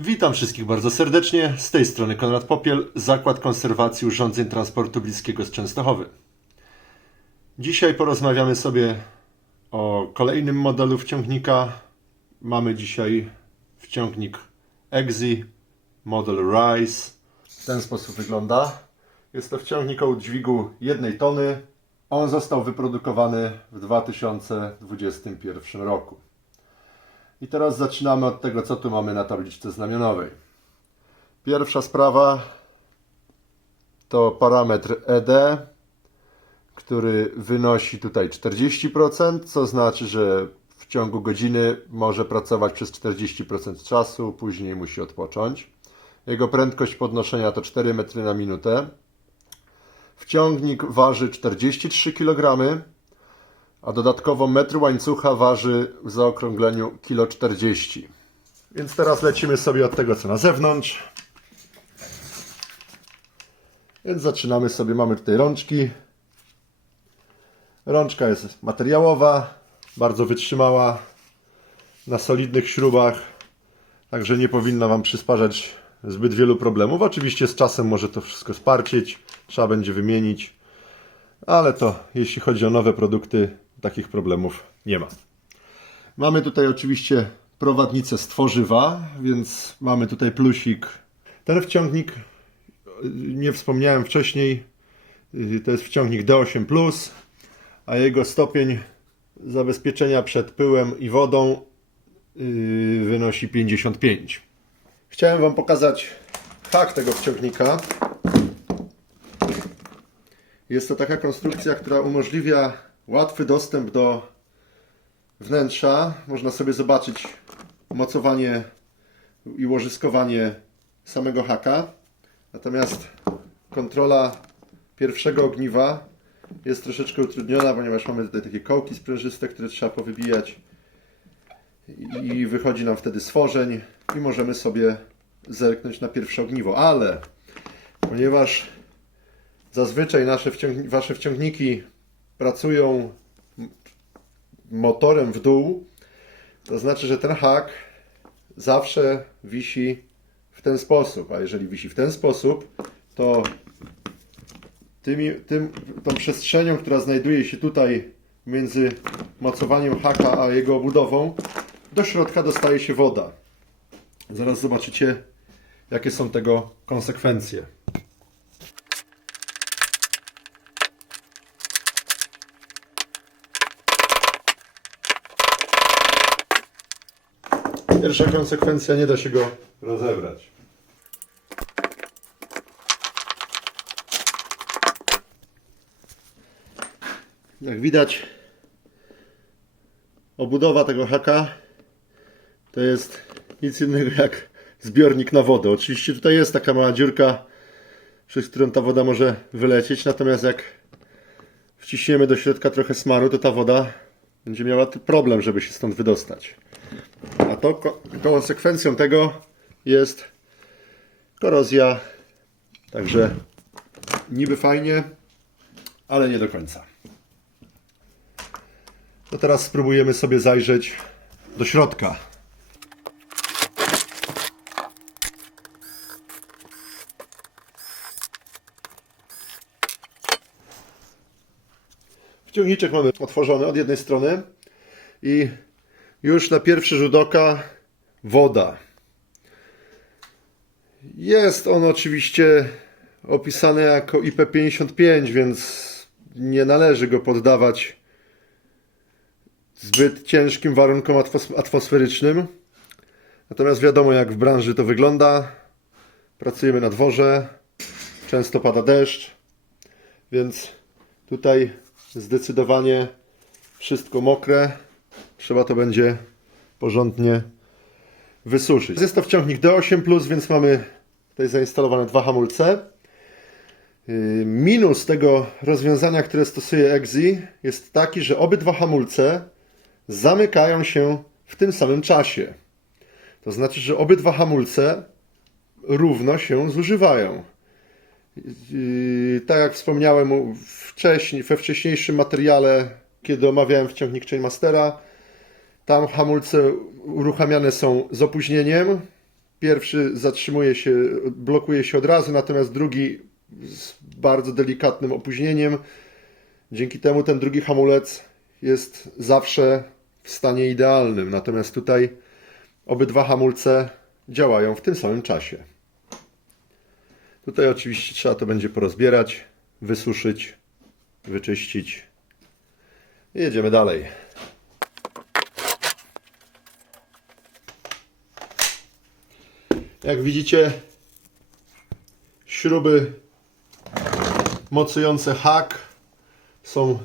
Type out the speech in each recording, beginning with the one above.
Witam wszystkich bardzo serdecznie. Z tej strony Konrad Popiel, Zakład Konserwacji Urządzeń Transportu Bliskiego z Częstochowy. Dzisiaj porozmawiamy sobie o kolejnym modelu wciągnika. Mamy dzisiaj wciągnik EXI, model RISE. W ten sposób wygląda. Jest to wciągnik o dźwigu 1 tony. On został wyprodukowany w 2021 roku. I teraz zaczynamy od tego, co tu mamy na tabliczce znamionowej. Pierwsza sprawa to parametr ED, który wynosi tutaj 40%, co znaczy, że w ciągu godziny może pracować przez 40% czasu, później musi odpocząć. Jego prędkość podnoszenia to 4 metry na minutę. Wciągnik waży 43 kg, a dodatkowo metr łańcucha waży w zaokrągleniu kilo 40. Więc teraz lecimy sobie od tego, co na zewnątrz. Więc zaczynamy sobie, mamy tutaj rączki. Rączka jest materiałowa, bardzo wytrzymała, na solidnych śrubach, także nie powinna Wam przysparzać zbyt wielu problemów. Oczywiście z czasem może to wszystko sparcieć, trzeba będzie wymienić, ale to jeśli chodzi o nowe produkty, takich problemów nie ma. Mamy tutaj oczywiście prowadnicę z tworzywa, więc mamy tutaj plusik. Ten wciągnik, nie wspomniałem wcześniej, y, to jest wciągnik D8+, a jego stopień zabezpieczenia przed pyłem i wodą y, wynosi 55. Chciałem Wam pokazać hak tego wciągnika. Jest to taka konstrukcja, która umożliwia łatwy dostęp do wnętrza. Można sobie zobaczyć mocowanie i łożyskowanie samego haka. Natomiast kontrola pierwszego ogniwa jest troszeczkę utrudniona, ponieważ mamy tutaj takie kołki sprężyste, które trzeba powybijać i wychodzi nam wtedy stworzeń i możemy sobie zerknąć na pierwsze ogniwo. Ale ponieważ zazwyczaj nasze wciągni- wasze wciągniki pracują motorem w dół, to znaczy, że ten hak zawsze wisi w ten sposób. A jeżeli wisi w ten sposób, to tymi, tym, tą przestrzenią, która znajduje się tutaj między mocowaniem haka a jego obudową, do środka dostaje się woda. Zaraz zobaczycie, jakie są tego konsekwencje. Pierwsza konsekwencja, nie da się go rozebrać. Jak widać, obudowa tego haka to jest nic innego jak zbiornik na wodę. Oczywiście tutaj jest taka mała dziurka, przez którą ta woda może wylecieć, natomiast jak wciśniemy do środka trochę smaru, to ta woda będzie miała problem, żeby się stąd wydostać. A to ko- konsekwencją tego jest korozja. Także niby fajnie, ale nie do końca. To teraz spróbujemy sobie zajrzeć do środka. Wciągniczek mamy otworzony od jednej strony i już na pierwszy rzut oka woda. Jest on oczywiście opisany jako IP55, więc nie należy go poddawać zbyt ciężkim warunkom atmos- atmosferycznym. Natomiast wiadomo, jak w branży to wygląda. Pracujemy na dworze, często pada deszcz, więc tutaj zdecydowanie wszystko mokre. Trzeba to będzie porządnie wysuszyć. Jest to wciągnik D8, więc mamy tutaj zainstalowane dwa hamulce. Minus tego rozwiązania, które stosuje EXI, jest taki, że obydwa hamulce zamykają się w tym samym czasie. To znaczy, że obydwa hamulce równo się zużywają. Tak jak wspomniałem wcześniej, we wcześniejszym materiale, kiedy omawiałem wciągnik Chainmastera, tam hamulce uruchamiane są z opóźnieniem, Pierwszy zatrzymuje się, blokuje się od razu, natomiast drugi z bardzo delikatnym opóźnieniem. Dzięki temu ten drugi hamulec jest zawsze w stanie idealnym. Natomiast tutaj obydwa hamulce działają w tym samym czasie. Tutaj oczywiście trzeba to będzie porozbierać, wysuszyć, wyczyścić. I jedziemy dalej. Jak widzicie, śruby mocujące hak są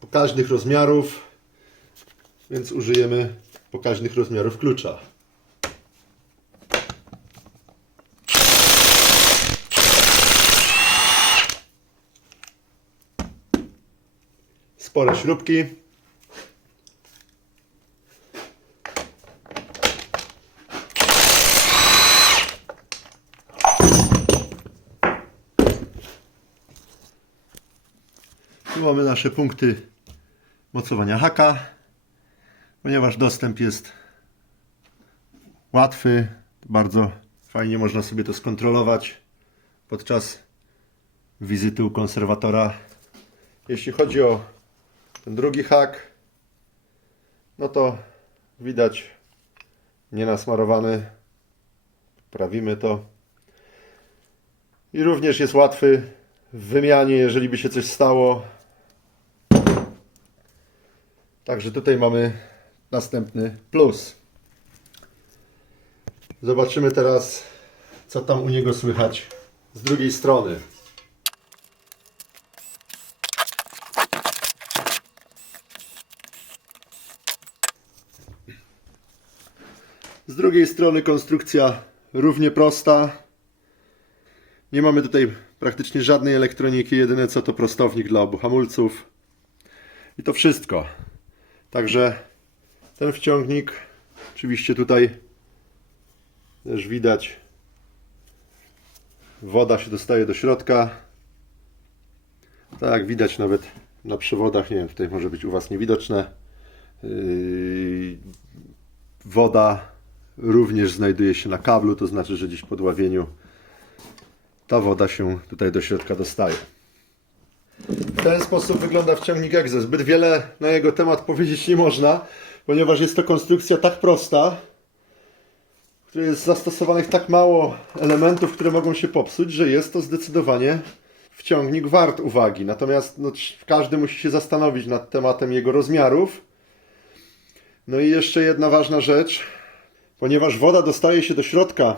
pokaźnych rozmiarów, więc użyjemy pokaźnych rozmiarów klucza. Spore śrubki. Tu mamy nasze punkty mocowania haka. Ponieważ dostęp jest łatwy, bardzo fajnie można sobie to skontrolować podczas wizyty u konserwatora. Jeśli chodzi o ten drugi hak, no to widać nienasmarowany. Prawimy to. I również jest łatwy w wymianie, jeżeli by się coś stało. Także tutaj mamy następny plus. Zobaczymy teraz, co tam u niego słychać z drugiej strony. Z drugiej strony konstrukcja równie prosta. Nie mamy tutaj praktycznie żadnej elektroniki, jedyne co to prostownik dla obu hamulców. I to wszystko. Także ten wciągnik, oczywiście tutaj też widać, woda się dostaje do środka. Tak widać nawet na przewodach, nie wiem, tutaj może być u Was niewidoczne. Yy, Woda również znajduje się na kablu, to znaczy, że gdzieś po dławieniu ta woda się tutaj do środka dostaje. W ten sposób wygląda wciągnik Exe. Zbyt wiele na jego temat powiedzieć nie można, ponieważ jest to konstrukcja tak prosta, w której jest zastosowanych tak mało elementów, które mogą się popsuć, że jest to zdecydowanie wciągnik wart uwagi. Natomiast no, każdy musi się zastanowić nad tematem jego rozmiarów. No i jeszcze jedna ważna rzecz. Ponieważ woda dostaje się do środka,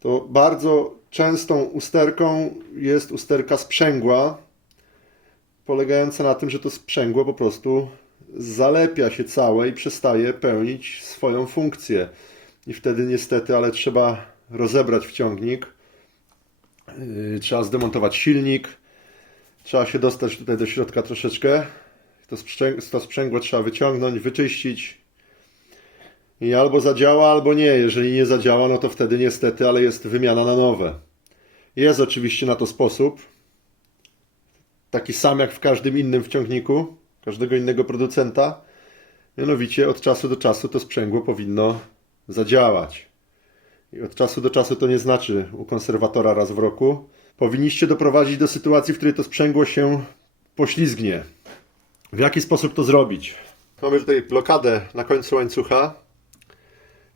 to bardzo częstą usterką jest usterka sprzęgła, polegająca na tym, że to sprzęgło po prostu zalepia się całe i przestaje pełnić swoją funkcję. I wtedy niestety, ale trzeba rozebrać wciągnik, yy, trzeba zdemontować silnik, trzeba się dostać tutaj do środka troszeczkę. To, sprzęg- to sprzęgło trzeba wyciągnąć, wyczyścić, i albo zadziała, albo nie. Jeżeli nie zadziała, no to wtedy niestety, ale jest wymiana na nowe. Jest oczywiście na to sposób. Taki sam jak w każdym innym wciągniku, każdego innego producenta. Mianowicie od czasu do czasu to sprzęgło powinno zadziałać. I od czasu do czasu to nie znaczy u konserwatora raz w roku. Powinniście doprowadzić do sytuacji, w której to sprzęgło się poślizgnie. W jaki sposób to zrobić? Mamy tutaj blokadę na końcu łańcucha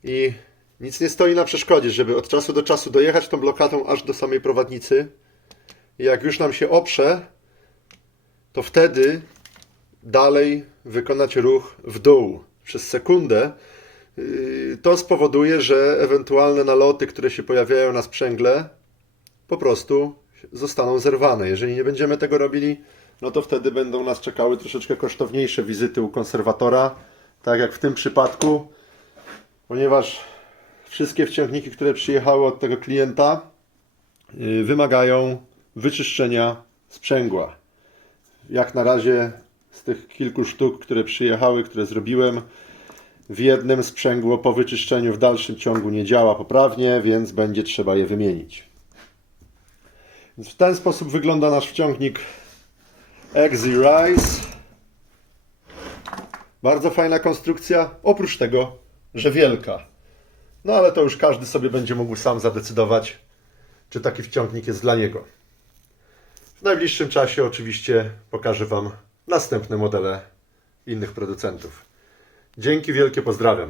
i nic nie stoi na przeszkodzie, żeby od czasu do czasu dojechać tą blokadą aż do samej prowadnicy. I jak już nam się oprze, to wtedy dalej wykonać ruch w dół przez sekundę. Yy, To spowoduje, że ewentualne naloty, które się pojawiają na sprzęgle, po prostu zostaną zerwane. Jeżeli nie będziemy tego robili, no to wtedy będą nas czekały troszeczkę kosztowniejsze wizyty u konserwatora, tak jak w tym przypadku ponieważ wszystkie wciągniki, które przyjechały od tego klienta, yy, wymagają wyczyszczenia sprzęgła. Jak na razie z tych kilku sztuk, które przyjechały, które zrobiłem, w jednym sprzęgło po wyczyszczeniu w dalszym ciągu nie działa poprawnie, więc będzie trzeba je wymienić. Więc w ten sposób wygląda nasz wciągnik Exi Rise. Bardzo fajna konstrukcja, oprócz tego, że wielka. No ale to już każdy sobie będzie mógł sam zadecydować, czy taki wciągnik jest dla niego. W najbliższym czasie oczywiście pokażę Wam następne modele innych producentów. Dzięki wielkie, pozdrawiam.